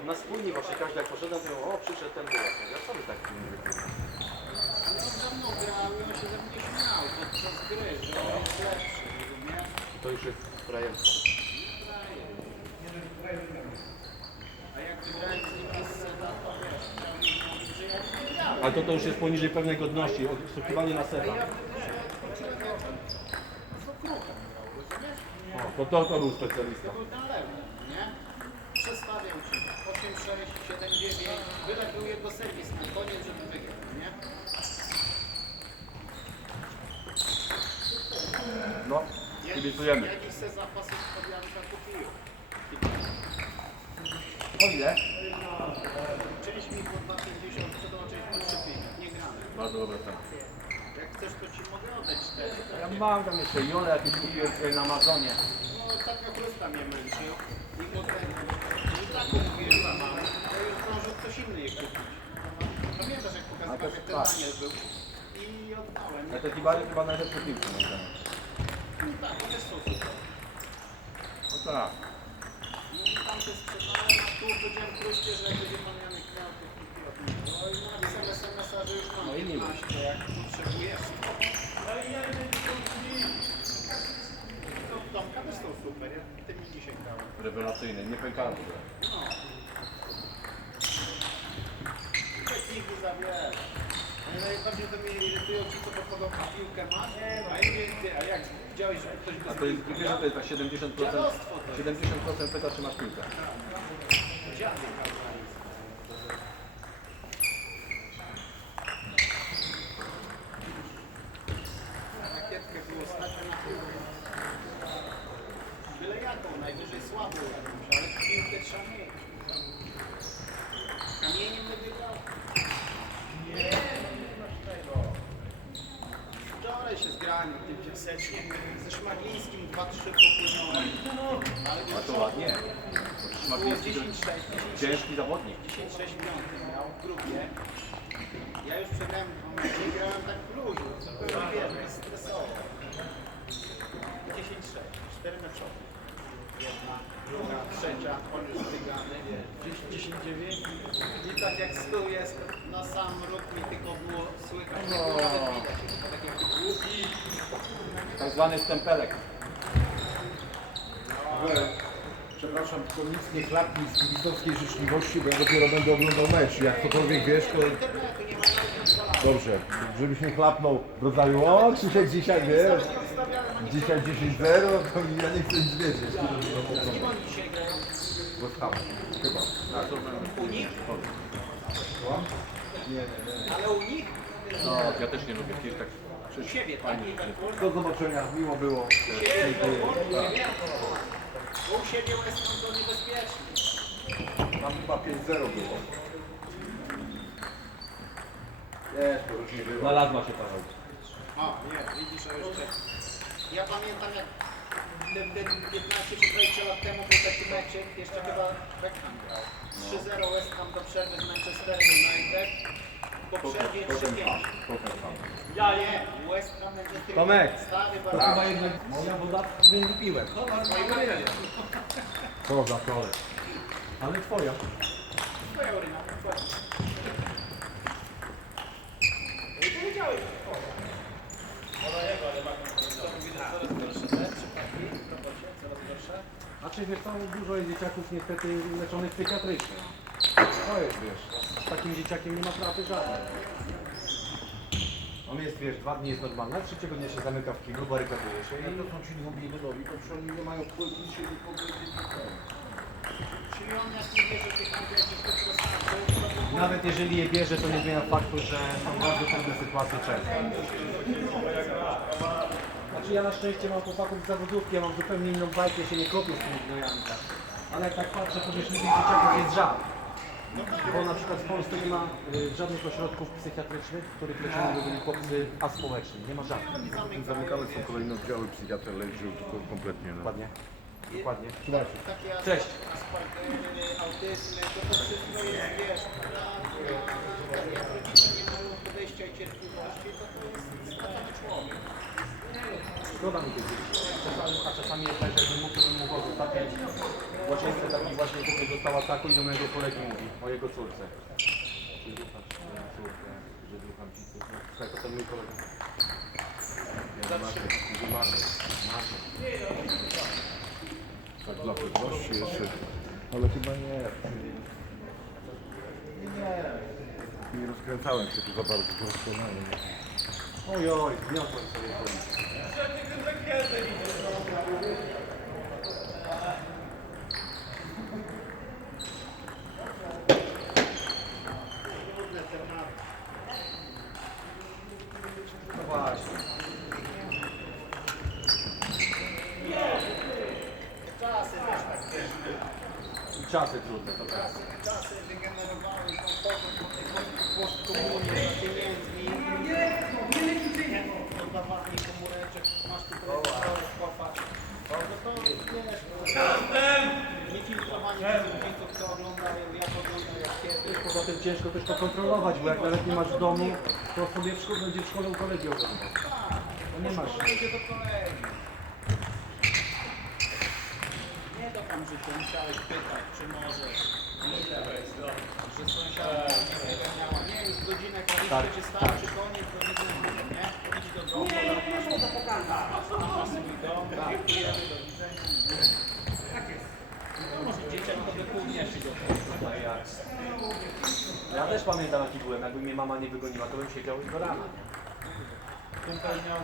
Tam na spójni właśnie każdy jak poszedłem, to mówią, o przyszedł ten była. Ja co wy tak No za mną grał i on się ze mnie śmiał podczas gry, że on jest lepszy, rozumiesz? To już jest frajer. A jak wygrałem z nim Asseta, to wiesz, że ja nie grałem. Ale to, to już jest poniżej pewnej godności, oszukiwanie na Ale seta. się? O, to, to, to był specjalista. To był ten lewy, nie? Przestawiał ci 8, 6, 7, 9, byle był jego serwis na koniec, żeby wygrał, nie? No, kibicujemy. Jakiś se zapasy pod Janka kupiłem. O ile? Część mi po 2,50, sprzedała część po 3,5. Nie gramy. Bardzo dobra cena. Jak chcesz, to ci mogę oddać 4. Ja mam tam jeszcze Jole jakieś kupiłem sobie na Amazonie. No ostatnio chrusta mnie męczył i potem i taką mówię, że mam, to już zdążył ktoś inny je kupić. Pamiętasz jak to pokazywałem, jak ten. Daniel był? I oddałem. Ja te Tibary chyba najlepsze piłki moim zdaniem. No tak, one też są super. No tak. No i tam się sprzedałem, a tu powiedziałem chruście, że jak będzie pan Janek miał, to kupił. No i napisałem SMS-a, że już mam No i miło. 15, to jak potrzebujesz, to... No, domka też są super, ja tymi dzisiaj grałem. Rewelacyjne, nie ogóle. No. Techniki za wiele. Ale najbardziej to mnie irytują ci, co to podobną piłkę masz, a ja mówię, ty, a jak widziałeś, że ktoś A bez to jest, piłki wiesz, że grał? to jest tak 70%, Dziadostwo to jest. 70% pyta, czy masz piłkę. Dziady kazali. Rakietkę było stać na piłkę. Byle jaką, najwyżej słabą jakąś, ale piłkę trzeba mieć. Kamieniem by wygrał. Na tym piasecznie. Ze Szmaglińskim 2-3 popłynąłem. Ale A to ładnie. Było Szmagliński 10-6, to 10-6. ciężki zawodnik. 10-6 piąty miał w grupie. Ja już przegrałem, nie grałem tak w luźno, zupełnie wiesz, bez stresowo. 10-6, 4 meczowe. Jedna, druga, trzecia, on już wiesz, 10-9. I tak jak stół jest, na sam róg mi tylko było słychać, No. no. nawet widać, tylko. Tak zwany stempelek. Przepraszam, tylko nic nie klapnij z kibicowskiej życzliwości, bo ja dopiero będę oglądał mecz. Jak cokolwiek wiesz, to dobrze. Żebyś nie klapnął w rodzaju, o Krzysiek dzisiaj wiesz, dzisiaj 10-0, to ja nie chcę nic wiedzieć. Z kim oni dzisiaj grają? West Ham, chyba. U nich? Nie, nie, nie. Ale u nich? No, ja też nie lubię tak siebie, tak? Do zobaczenia, miło było. U siebie, u siebie. Bo u siebie Ham to niebezpieczny. Tam chyba 5-0 było. Nie, to już nie było. Znalazła się Paweł. A, nie, widzisz, a jeszcze... Ja pamiętam jak ten, ten 15 czy 20 lat temu był taki meczek, jeszcze chyba Beckham grał. 3-0 West Ham do przerwy z Manchesterem United. Po przerwie 3-5. Ja nie, West Ham Tomek. Stary To bardzo. chyba jednak moja woda nie wypiłem. Co za kole. Ale twoja. Twoja uryna. No i powiedziałeś, że twoja. Co mówi, że coraz gorsze te przypadki w robocie? Coraz gorsze? Znaczy wiesz, tam dużo jest dzieciaków niestety leczonych psychiatrycznie. To jest wiesz, z takim dzieciakiem nie ma pracy żadnej. On jest, wiesz, dwa dni jest normalny, a trzeciego dnia się zamyka w kiblu, barykaduje się i to są ci dwubiegunowi, to przecież oni nie mają wpływu, nic się. Czyli on jak nie bierze tych jakich to to nawet jeżeli je bierze, to nie zmienia faktu, że są bardzo trudne sytuacje często. Znaczy ja na szczęście mam chłopaków z zawodówki, ja mam zupełnie inną bajkę, się nie kopię z tymi gnojami tak. Ale jak tak patrzę, to wiesz, tych dzieciaków jest żal. Bo na przykład w Polsce nie ma y, żadnych ośrodków psychiatrycznych, w których leczeni by byli chłopcy aspołeczni. Nie ma żadnych. Zamykane są kolejne oddziały psychiatry leży tylko kompletnie. No. Dokładnie. Dokładnie. takie Cześć. aspartery, autyzmy, to to wszystko jest, wiesz, na, na, jak rodzice nie mają podejścia i cierpliwości, to to jest stracony człowiek. Szkoda mi tych dzieci. Czasami, a czasami jest tak, jakbym mógł, to bym mógł zostawić. W łazience taki właśnie kupię dostała taką i do mojego kolegi mówi, o jego córce. Czy ducham ci córkę, że ducham ci córkę. Słuchaj, to ten mój kolega. Ja macie, macie. Tak dla pewności jeszcze. Ale chyba nie. Nie. Nie rozkręcałem się tu za bardzo doskonale. Oj, oj, wniosłem sobie policzkę. Trudne tematy. No właśnie. Czasy też tak wiesz. I czasy trudne, to prawda. Czasy wygenerowały tą powrót do tej postkomunii za pieniędzmi. Oddawanie komóreczek, masz tu telewizor, popatrz. No to wiesz, no, niefiltrowanie widzów, co oglądają, jak oglądają, jak kiedy. Poza tym ciężko też to kontrolować, bo jak nawet nie masz w domu, to sobie w szkole, będzie w szkole u kolegi oglądał. Tak, To nie masz. To. Nie to tam, że ty musiałeś pytać, czy możesz, ile, że sąsiadka nie wyganiała. Nie, już godzinę kaliście, Tak, czy starczy, koniec, do widzenia, nie? Idź do domu, na swój dom, dziękujemy, do widzenia. Tak jest. No może dzieciak to do tego. Ja też pamiętam jaki byłem, jakby mnie mama nie wygoniła, to bym siedział do rana. Kumpel miał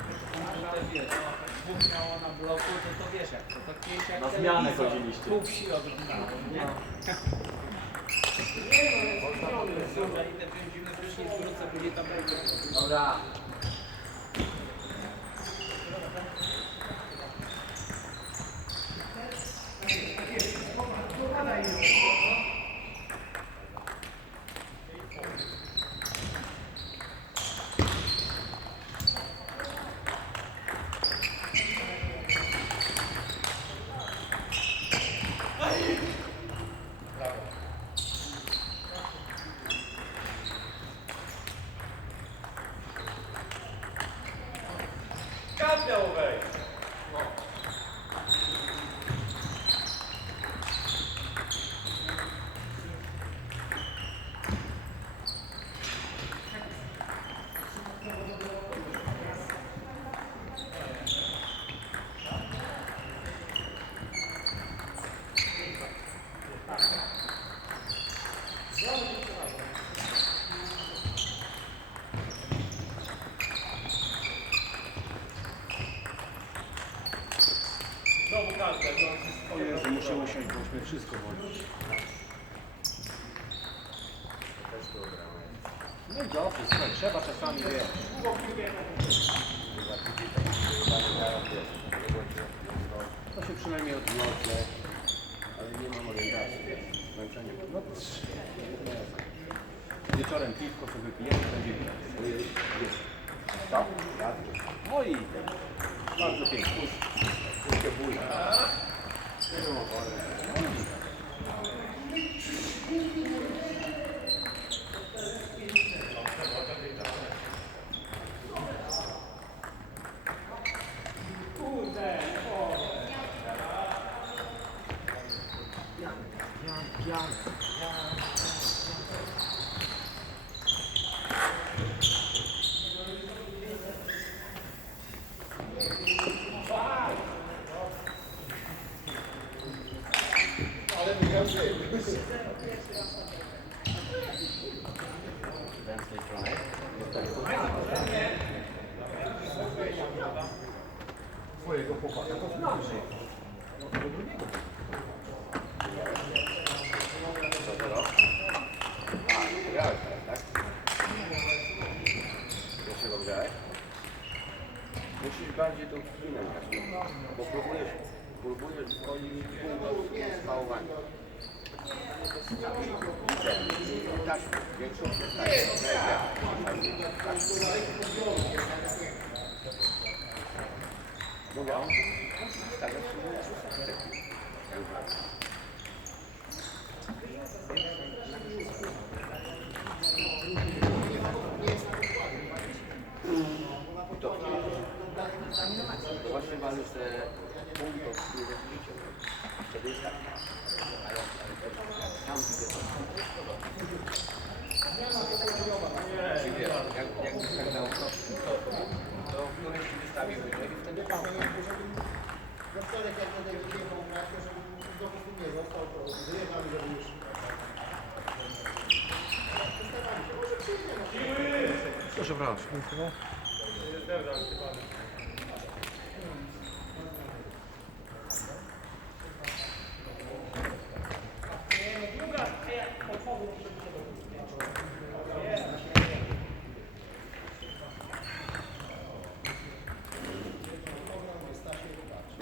dwóch miało na bloku, to to wiesz jak to, to kiedyś jak Na zmianę telewizor, chodziliście. Pół wsi oglądało, nie? Dobra, idę wziąć zimny prysznic, wrócę, później tam będzie. Dobra. O Jezu, muszę usiąść, bo mnie wszystko boli. No i dobrze, słuchaj, trzeba czasami, wiesz. To się przynajmniej odwrócę, ale nie mam orientacji, zmęczenie. No, wieczorem piwko sobie wypijemy, będzie widać. Tak? No i bardzo pięknie. Wszystkie bóle. Ten z Foi, eu vou fazer. Właśnie walczy te Proszę bardzo. Dziękuję.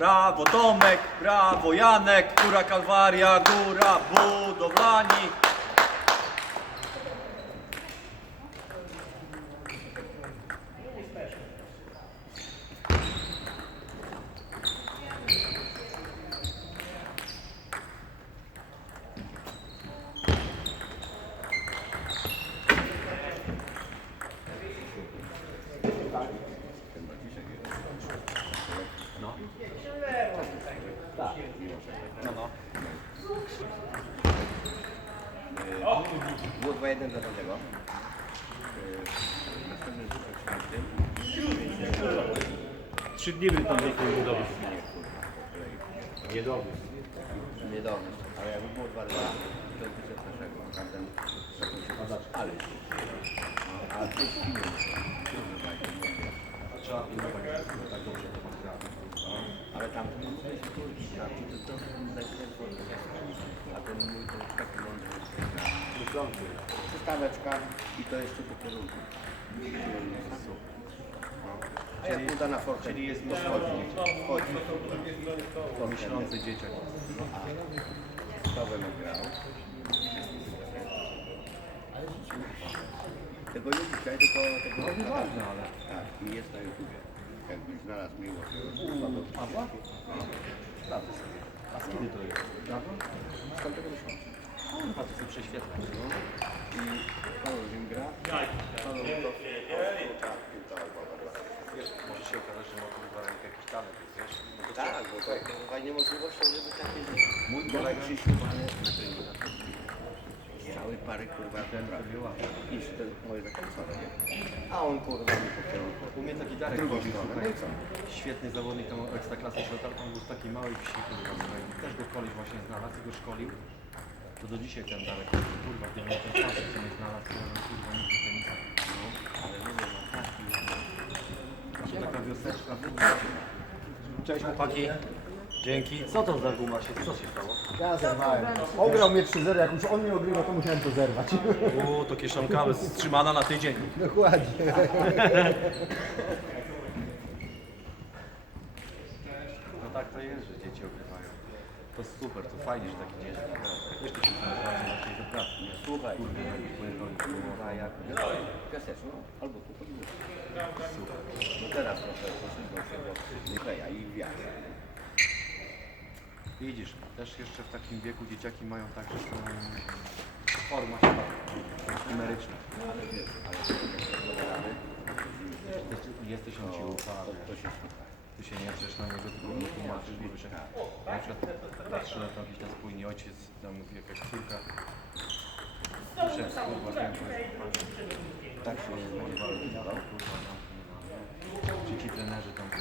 Brawo Tomek, brawo Janek, góra Kalwaria, góra budowlani. Trzy dni byli tam do tej budowy. Nie, kurwa, kolegi. Niedobry. Niedawno. Ale jakby było 2-2, to wyszedł naszego. Tamten się ale. No, a ty. Trzeba tak dobrze to gra. Ale się. Tamten to to najpierw A ten mój to jest taki mądry. Przystaweczka i to jeszcze po kierunku. A jak uda na fortę, czyli jest wchodzi. Wchodzi. To myślący dzieciak. No a będę grał? Tego nie dzisiaj, tylko tego... No nieważne, ale... Tak, i jest na YouTubie. Jakbyś znalazł miłość, to A była? Sprawdzę sobie. A z kiedy to jest? Dawno? Z tamtego miesiąca. Kurwa, to sobie prześwietla. No. I Paweł Rzym gra. Paweł to... Tak. Może się okazać, że ma kurwa rękę jakiś talent, wiesz? No to Tak, bo to jest fajnie możliwością, żeby takie Mój kolega treningu. Cały parę kurwa poprawił. I ten moje zakręcone, nie? A on kurwa mi po kierunku. U mnie taki Darek Drugą stronę, no i co? Świetny zawodnik, tam ekstraklasy środka, on był z takiej małej wsi, kurwa, słuchaj. Też go koleś właśnie znalazł i go szkolił. To do dzisiaj ten Darek, kurwa, gdy miał ten pasek, co nie znalazł, to on, kurwa, nigdy tenisa. No, ale nie wiem, no taki. A to taka wioseczka. Cześć chłopaki. Dzięki. Co to za guma się, co się stało? Ja zerwałem. Ograł mnie 3-0, jak już on nie ogrywa, to musiałem to zerwać. O, to kieszonka wstrzymana na tydzień. Dokładnie. No tak to jest, że dzieci ogrywają. To super, to fajnie, że takie dzieci. Jeszcze się znalazłem na tej pracy. Słuchaj, Kurde, kurwa jak piaseczną, albo tu podwórko. Super. No teraz trochę poszedłem się do Nikleja i wiatr. Widzisz, też jeszcze w takim wieku dzieciaki mają tak, że są forma się numeryczna. Ale wiesz, ale Jesteś on ci ufa, to się słucha. Ty się nie drzesz na niego, tylko mu tłumaczysz, wiesz, jak na przykład patrzę na to jakiś tam spójny ojciec, tam jakaś córka. Muszę, kurwa, że Tak się nie kurwa, kurwa, tam, no. Czy ci trenerzy tam, to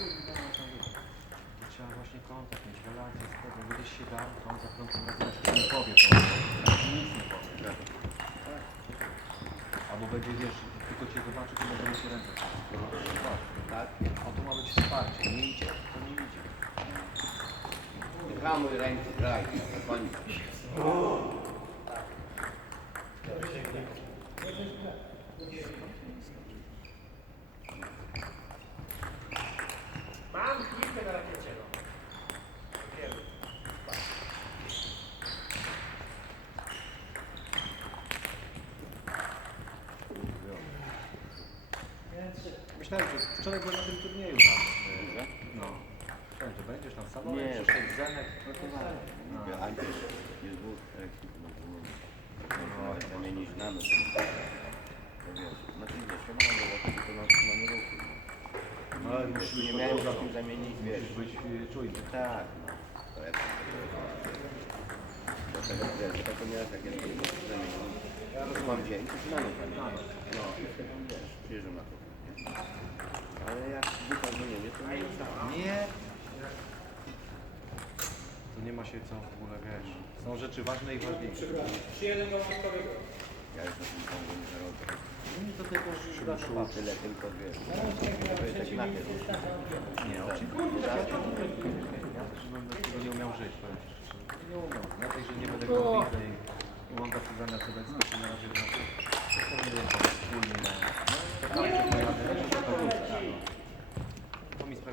trzeba właśnie kontakt mieć, relacje z tego, gdzieś się da, to on za razem już nie powie to, nic nie powie. Albo będzie, wiesz, tylko cię zobaczy, to będzie mu się ręce. Tak? A tu ma być wsparcie, nie idzie, to nie idzie. Hamuj ręce, graj. Koniec. Myślałem, że wczoraj byłem na tym turnieju tam. e, No. Myślałem, że będziesz tam sam, Nie. przyszedł Zenek. Mówię, a też jest dwóch elektryk, no to no, zamienić na noc. No wiesz, no to wiesz, ja mam robotę, tylko na mamy ruchu. No ale Wiesz, musisz nie miałem z kim zamienić, wiesz. musisz być e, czujny. Tak, no. To ja Dlatego wiesz, tak to miałeś jak jest to zamienić. Już mam dzień, to noc zamienić. No i wtedy wiesz, na to. Ale jak wypadnie nie, to nie trzeba. Nie. To nie ma się co w ogóle, wiesz. Są rzeczy ważne i ważniejsze. Ja już o tym ciągle nie zarobię. Mi to tylko Szum tyle tylko wiesz. Tak ruszyć. Nie, oczywiście. Ja też bym tego nie umiał żyć, powiem szczerze. Nie umiał. Na tej, że nie będę go widzę i przy zamiast obecnie się na razie na to nie wiem, wspólnie na to tam się pojadę, że to to wrócę.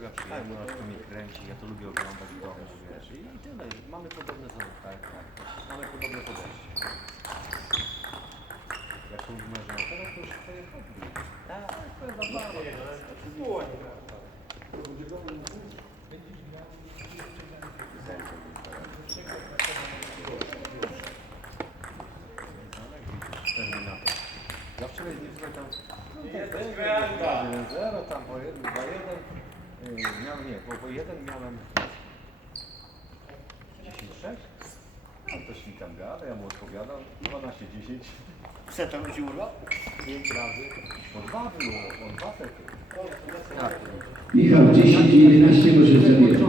Sprawia przyjemność, to mnie kręci, ja to lubię oglądać w domu, wiesz, i, tyle. Mamy podobne zadania, tak, tak. Mamy podobne podejście. Jak to mówimy, że no teraz to już twoje hobby. Tak, to jest zabawa. Terminator. Ja wczoraj nie tam 1-0, tam po 1, 2-1. Yy, miałem, nie, po, po 1 miałem 10-6. No to mi tam gada, ja mu odpowiadam. 12-10. Chce to ludzi urwał? 5 razy. Po 2 było, po 2 sety. Tak. Michał 10 i 11 możesz zabierać.